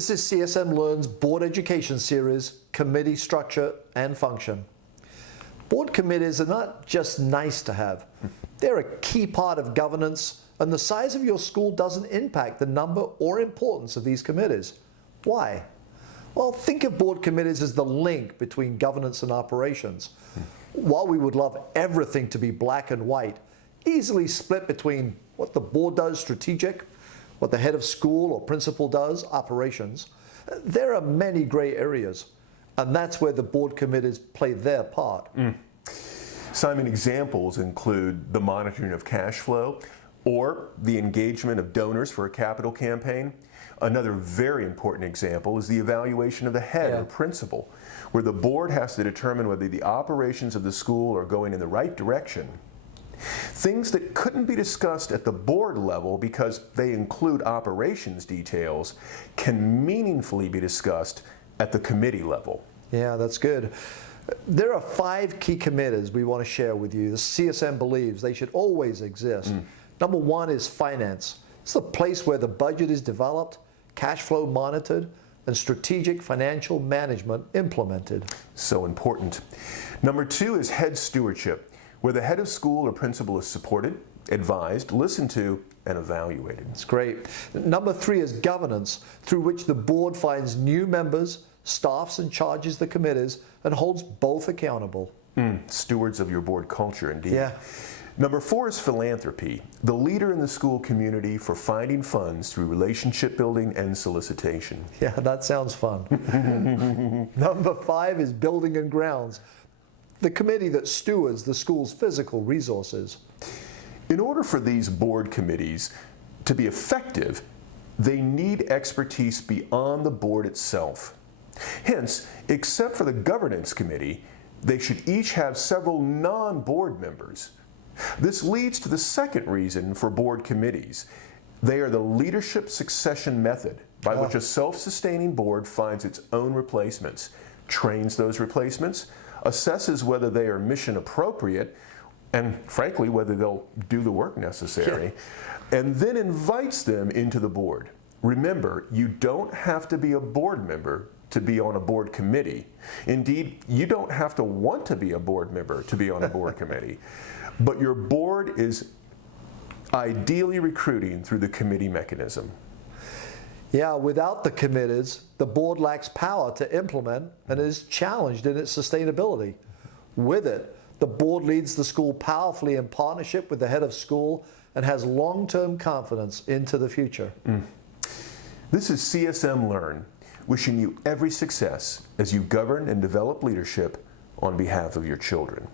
This is CSM Learn's Board Education Series, Committee Structure and Function. Board committees are not just nice to have. They're a key part of governance, and the size of your school doesn't impact the number or importance of these committees. Why? Well, think of board committees as the link between governance and operations. While we would love everything to be black and white, easily split between what the board does, strategic, what the head of school or principal does, operations, there are many gray areas, and that's where the board committees play their part. Simon, examples include the monitoring of cash flow or the engagement of donors for a capital campaign. Another very important example is the evaluation of the head or principal, where the board has to determine whether the operations of the school are going in the right direction. Things that couldn't be discussed at the board level because they include operations details can meaningfully be discussed at the committee level. Yeah, that's good. There are 5 key committees we want to share with you. The CSM believes they should always exist. Number 1 is finance. It's the place where the budget is developed, cash flow monitored, and strategic financial management implemented. So important. Number 2 is head stewardship, where the head of school or principal is supported, advised, listened to, and evaluated. It's great. Number 3 is governance, through which the board finds new members, staffs and charges the committees, and holds both accountable. Stewards of your board culture, indeed. Yeah. Number 4 is philanthropy, the leader in the school community for finding funds through relationship building and solicitation. Yeah, that sounds fun. Number 5 is building and grounds, the committee that stewards the school's physical resources. In order for these board committees to be effective, they need expertise beyond the board itself. Hence, except for the governance committee, they should each have several non-board members. This leads to the second reason for board committees. They are the leadership succession method by which a self-sustaining board finds its own replacements, trains those replacements, assesses whether they are mission appropriate, and frankly, whether they'll do the work necessary, and then invites them into the board. Remember, you don't have to be a board member to be on a board committee. Indeed, you don't have to want to be a board member to be on a board committee. But your board is ideally recruiting through the committee mechanism. Yeah, without the committees, the board lacks power to implement and is challenged in its sustainability. With it, the board leads the school powerfully in partnership with the head of school and has long-term confidence into the future. This is CSM Learn, wishing you every success as you govern and develop leadership on behalf of your children.